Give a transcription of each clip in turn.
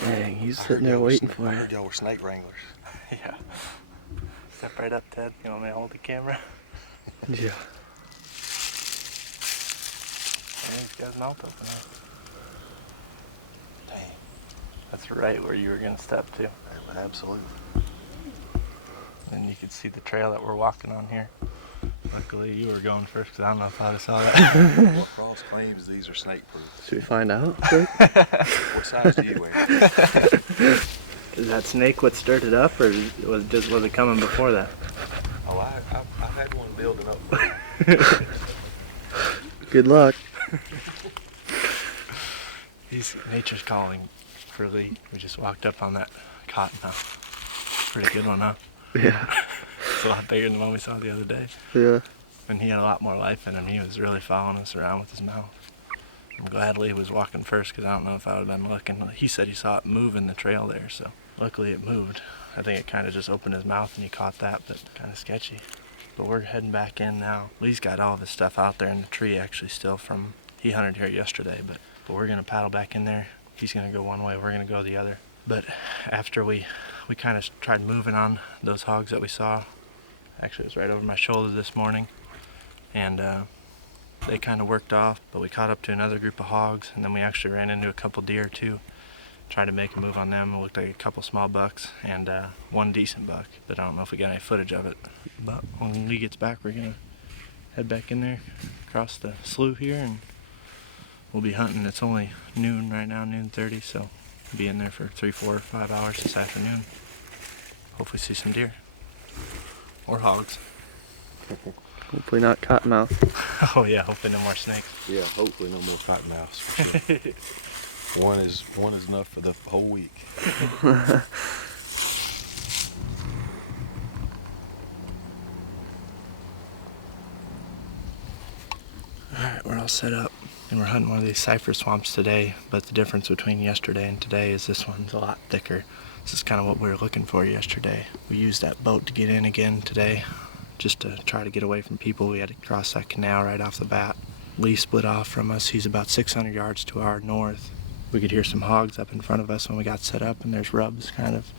Dang, he's sitting there waiting for I you. heard y'all were snake wranglers. Yeah. Step right up, Ted. You want me to hold the camera? Yeah. Yeah, he's got his mouth open now. Dang. That's right where you were going to step to. Absolutely. And you could see the trail that we're walking on here. Luckily, you were going first because I don't know if I'd have saw that. Well, Cross claims these are snake proof. Should we find out quick? What size do you wear? Is that snake what stirred it up, or was it coming before that? Oh, I've had one building up for you. Good luck. Nature's calling for Lee. We just walked up on that cottonmouth. Pretty good one, huh? Yeah. It's a lot bigger than the one we saw the other day. Yeah. And he had a lot more life in him. He was really following us around with his mouth. I'm glad Lee was walking first because I don't know if I would have been looking. He said he saw it move in the trail there, so luckily it moved. I think it kind of just opened his mouth and he caught that, but kind of sketchy. But we're heading back in now. Lee's got all of his stuff out there in the tree actually still from, he hunted here yesterday, but we're going to paddle back in there. He's going to go one way, we're going to go the other. But after we kind of tried moving on those hogs that we saw, actually it was right over my shoulder this morning, and they kind of worked off, but we caught up to another group of hogs, and then we actually ran into a couple deer too. Tried to make a move on them. It looked like a couple small bucks and one decent buck, but I don't know if we got any footage of it. But when Lee gets back, we're gonna head back in there, across the slough here, and we'll be hunting. It's only noon right now, noon 30, so we'll be in there for 3, 4, 5 hours this afternoon. Hopefully see some deer. Or hogs. Hopefully not cottonmouth. Oh yeah, hopefully no more snakes. Yeah, hopefully no more cottonmouths for sure. One is enough for the whole week. Alright, we're all set up. And we're hunting one of these cypress swamps today, but the difference between yesterday and today is this one's a lot thicker. This is kind of what we were looking for yesterday. We used that boat to get in again today, just to try to get away from people. We had to cross that canal right off the bat. Lee split off from us. He's about 600 yards to our north. We could hear some hogs up in front of us when we got set up, and there's rubs kind of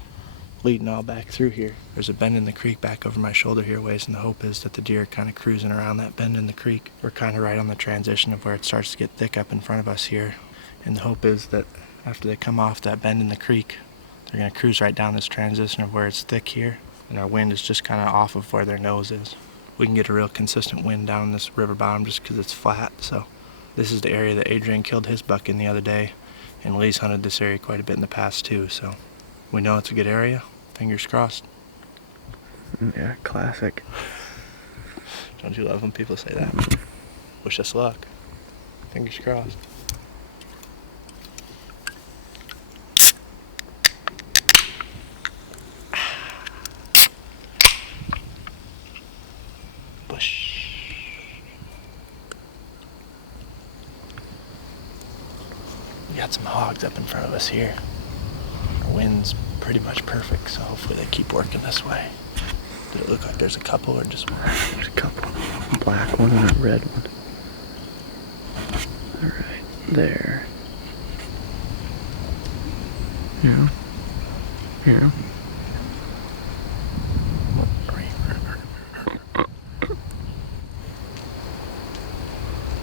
leading all back through here. There's a bend in the creek back over my shoulder here ways, and the hope is that the deer are kind of cruising around that bend in the creek. We're kind of right on the transition of where it starts to get thick up in front of us here, and the hope is that after they come off that bend in the creek, they're going to cruise right down this transition of where it's thick here, and our wind is just kind of off of where their nose is. We can get a real consistent wind down this river bottom just because it's flat. So this is the area that Adrian killed his buck in the other day, and Lee's hunted this area quite a bit in the past too, so we know it's a good area. Fingers crossed. Yeah, classic. Don't you love when people say that? Wish us luck. Fingers crossed. Bush. We got some hogs up in front of us here. The wind's pretty much perfect, so hopefully they keep working this way. Did it look like there's a couple or just one? There's a couple. A black one and a red one. Alright, there. Yeah. Yeah.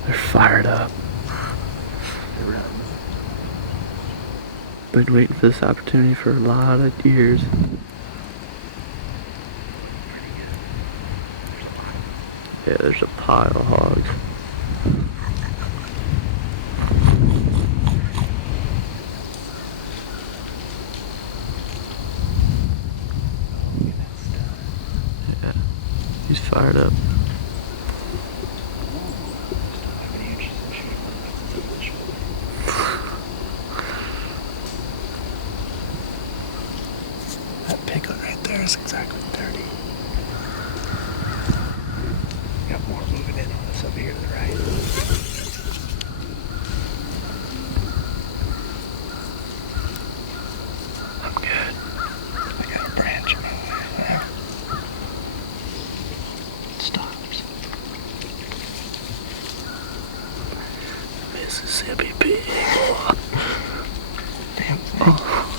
They're fired up. Been waiting for this opportunity for a lot of years. Yeah, there's a pile of hogs. Yeah, he's fired up. That piglet right there is exactly 30. Got more moving in on us over here to the right. I'm good. I got a branch in my way. Yeah. It stops. Mississippi pig. Damn thing. Oh.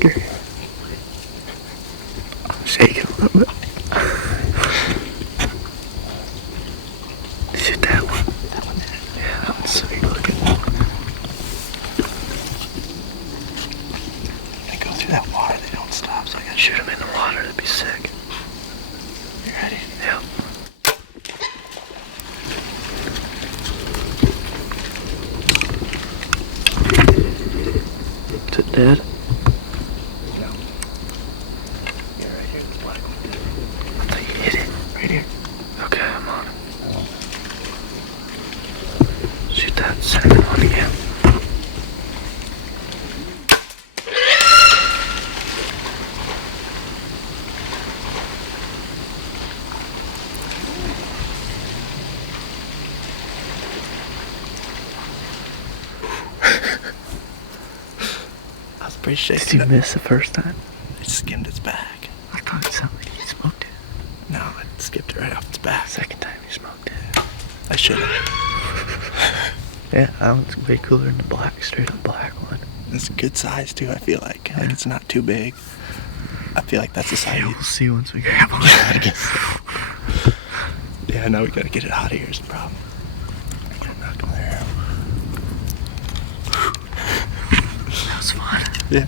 quicker. I'm shaking a little bit. Shoot that one. That one there. Yeah, that one's sweet looking. They go through that water, they don't stop, so I gotta Shoot him in the water, that'd be sick. You ready? Yep. Is it dead? No. Yeah, right here, this black one. I thought you hit it. Right here. Okay, I'm on it. Shoot that cinnamon one again. I was pretty Did shaky. you miss the first time? It skimmed its back. I thought it sounded like you smoked it. No, it skipped it right off its back. Second time you smoked it. I should have. Yeah, that one's way cooler than the black, straight up black one. It's a good size too, I feel like. Like it's not too big. I feel like that's the size. Yeah, we'll see once we grab one. Yeah, I know we gotta get it out of here is the problem. I gotta knock him there. That was fun. Yeah.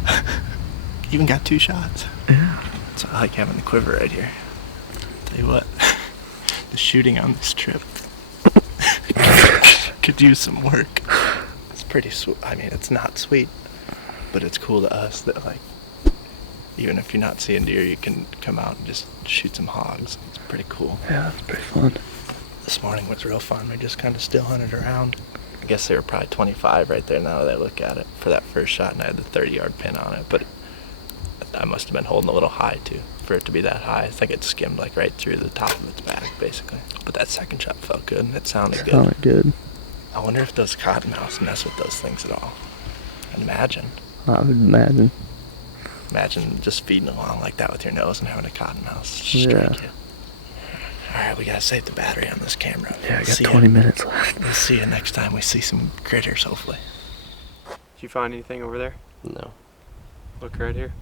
Even got 2 shots. Yeah. So I like having the quiver right here. Tell you what, the shooting on this trip could use some work. It's pretty sweet. I mean, it's not sweet, but it's cool to us that like, even if you're not seeing deer, you can come out and just shoot some hogs. It's pretty cool. Yeah, that's pretty fun. This morning was real fun. We just kind of still hunted around. I guess they were probably 25 right there now that I look at it for that first shot, and I had the 30-yard pin on it, but I must have been holding a little high too for it to be that high. I think it skimmed like right through the top of its back basically. But that second shot felt good and it sounded good. Sounded good. I wonder if those cottonmouths mess with those things at all. Imagine I would imagine. just feeding along like that with your nose and having a cottonmouth Yeah. strike you. Alright, we gotta save the battery on this camera. Yeah, I got See 20 ya. minutes left. We'll see you next time we see some critters, hopefully. Did you find anything over there? No. Look right here.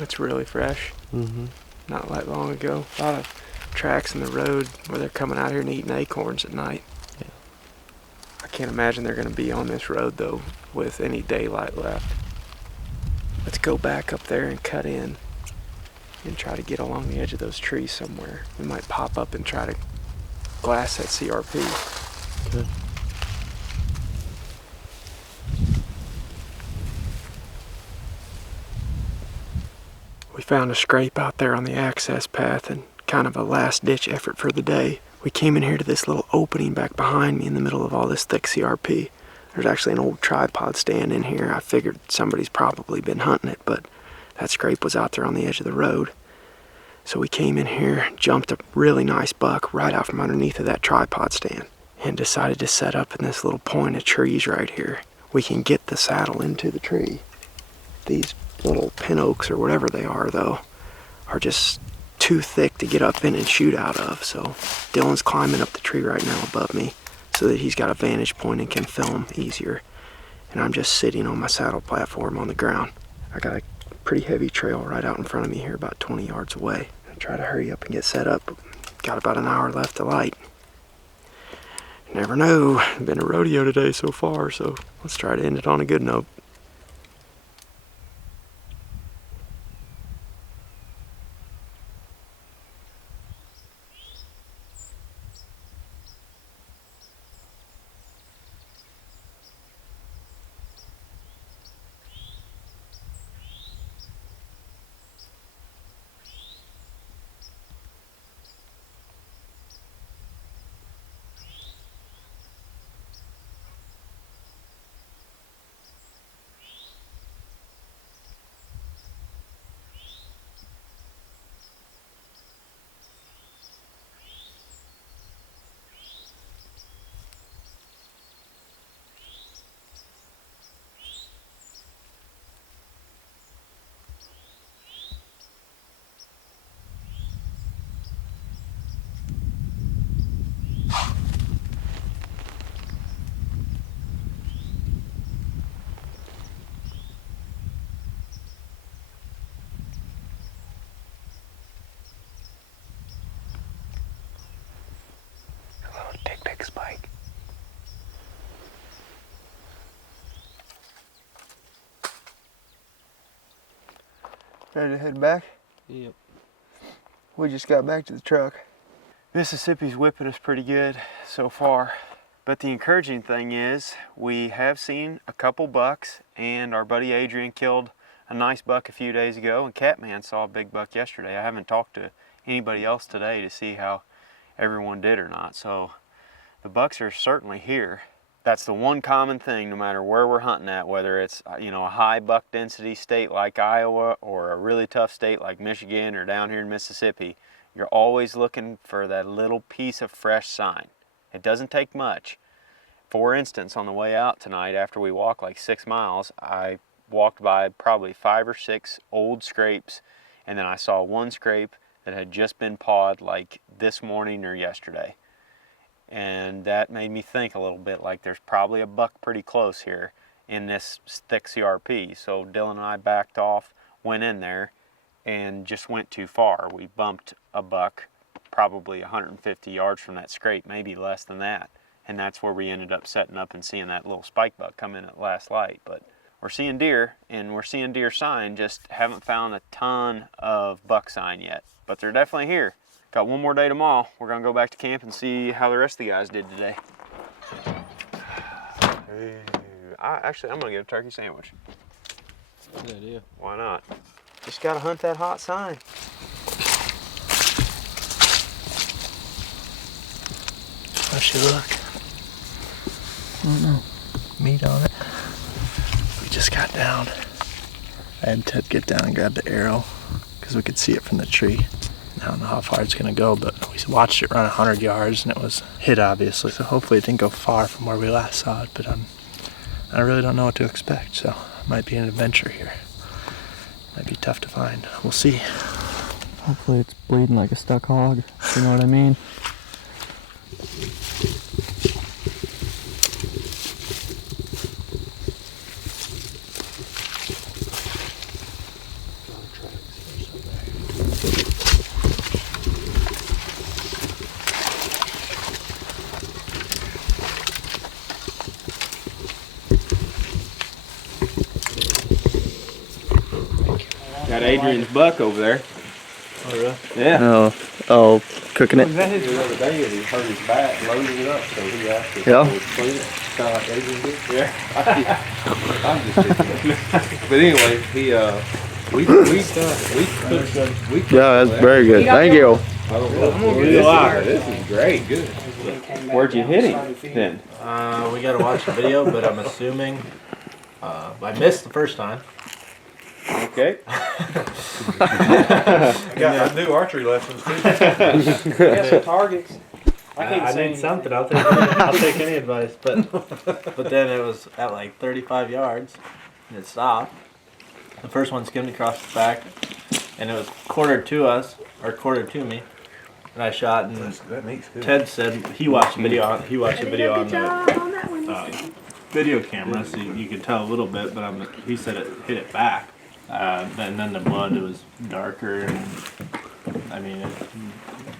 It's really fresh. Mm-hmm. Not that long ago. A lot of tracks in the road where they're coming out here and eating acorns at night. Yeah. I can't imagine they're going to be on this road though with any daylight left. Let's go back up there and cut in and try to get along the edge of those trees somewhere. We might pop up and try to glass that CRP. Good. We found a scrape out there on the access path and kind of a last-ditch effort for the day. We came in here to this little opening back behind me in the middle of all this thick CRP. There's actually an old tripod stand in here. I figured somebody's probably been hunting it, but that scrape was out there on the edge of the road. So we came in here, jumped a really nice buck right out from underneath of that tripod stand, and decided to set up in this little point of trees right here. We can get the saddle into the tree. These little pin oaks or whatever they are though are just too thick to get up in and shoot out of. So Dylan's climbing up the tree right now above me so that he's got a vantage point and can film easier. And I'm just sitting on my saddle platform on the ground. I got a pretty heavy trail right out in front of me here about 20 yards away. I try to hurry up and get set up. Got about an hour left to light. Never know. Been a rodeo today so far, so let's try to end it on a good note. Ready to head back? Yep. We just got back to the truck. Mississippi's whipping us pretty good so far. But the encouraging thing is we have seen a couple bucks, and our buddy Adrian killed a nice buck a few days ago, and Catman saw a big buck yesterday. I haven't talked to anybody else today to see how everyone did or not. So the bucks are certainly here. That's the one common thing, no matter where we're hunting at, whether it's a high buck density state like Iowa or a really tough state like Michigan or down here in Mississippi, you're always looking for that little piece of fresh sign. It doesn't take much. For instance, on the way out tonight, after we walked like 6 miles, I walked by probably 5 or 6 old scrapes, and then I saw one scrape that had just been pawed like this morning or yesterday. And that made me think a little bit like there's probably a buck pretty close here in this thick CRP. So Dylan and I backed off, went in there, and just went too far. We bumped a buck probably 150 yards from that scrape, maybe less than that. And that's where we ended up setting up and seeing that little spike buck come in at last light. But we're seeing deer, and we're seeing deer sign, just haven't found a ton of buck sign yet. But they're definitely here. Got one more day tomorrow. We're gonna go back to camp and see how the rest of the guys did today. I'm gonna get a turkey sandwich. Good idea. Why not? Just gotta hunt that hot sign. How's she look? I don't know. Meat on it. We just got down. I had Ted get down and grab the arrow because we could see it from the tree. I don't know how far it's gonna go, but we watched it run 100 yards and it was hit, obviously. So hopefully it didn't go far from where we last saw it, but I really don't know what to expect. So it might be an adventure here. Might be tough to find. We'll see. Hopefully it's bleeding like a stuck hog, if you know what I mean. Got Adrian's buck over there. Oh, really? Yeah. Oh, cooking it. The other day he hurt his back loading it up, so he asked if Yeah. he would clean it, kind of like Adrian did. Yeah. I'm just kidding. But anyway, we Yeah, that's very good. Thank you. This is great. Good. Where'd you hit him then? We gotta watch the video, but I'm assuming I missed the first time. Okay. I do archery lessons too. Got some targets. I need something. I'll take any advice. But then it was at like 35 yards, and it stopped. The first one skimmed across the back, and it was quarter to me, and I shot. And That meat's good. Ted said he watched a video on the video camera, so you could tell a little bit. But he said it hit it back, and then the blood was darker, and I mean it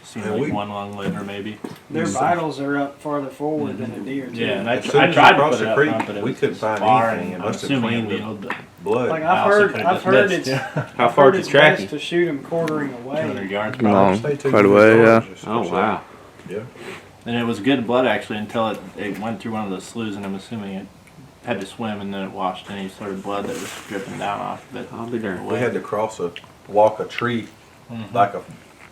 seemed like one lung liver maybe. Their vitals are up farther forward than a deer too. Yeah, and I As soon as tried you to cross put it the up creek, front, but it we was couldn't find far, anything. and It I'm must have assuming cleaned it the was blood. Like I also could've I've just heard missed, it's yeah. How I've far heard did it's you track best him? to shoot him quartering 200 away. yards Long. probably. Stay 2 Quite a minutes way, longer, yeah. just Oh push wow. up. Yeah. And it was good blood actually until it went through one of those sloughs, and I'm assuming it had to swim, and then it washed any sort of blood that was dripping down off of it. I'll be darned. We had to walk a tree, like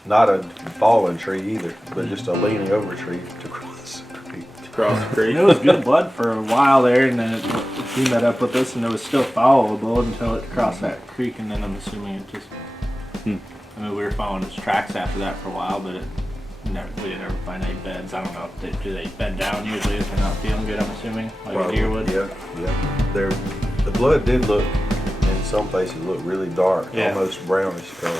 not a fallen tree either, but just a leaning over tree to cross the creek. Across the And creek. it was good blood for a while there, and then he met up with us, and it was still followable until it crossed that creek, and then I'm assuming it just. I mean, we were following his tracks after that for a while, but we didn't ever find any beds. I don't know if do they bed down usually if they're not feeling good. I'm assuming like a deer would. Yeah. The blood did look, in some places, look really dark, Yeah. almost brownish color.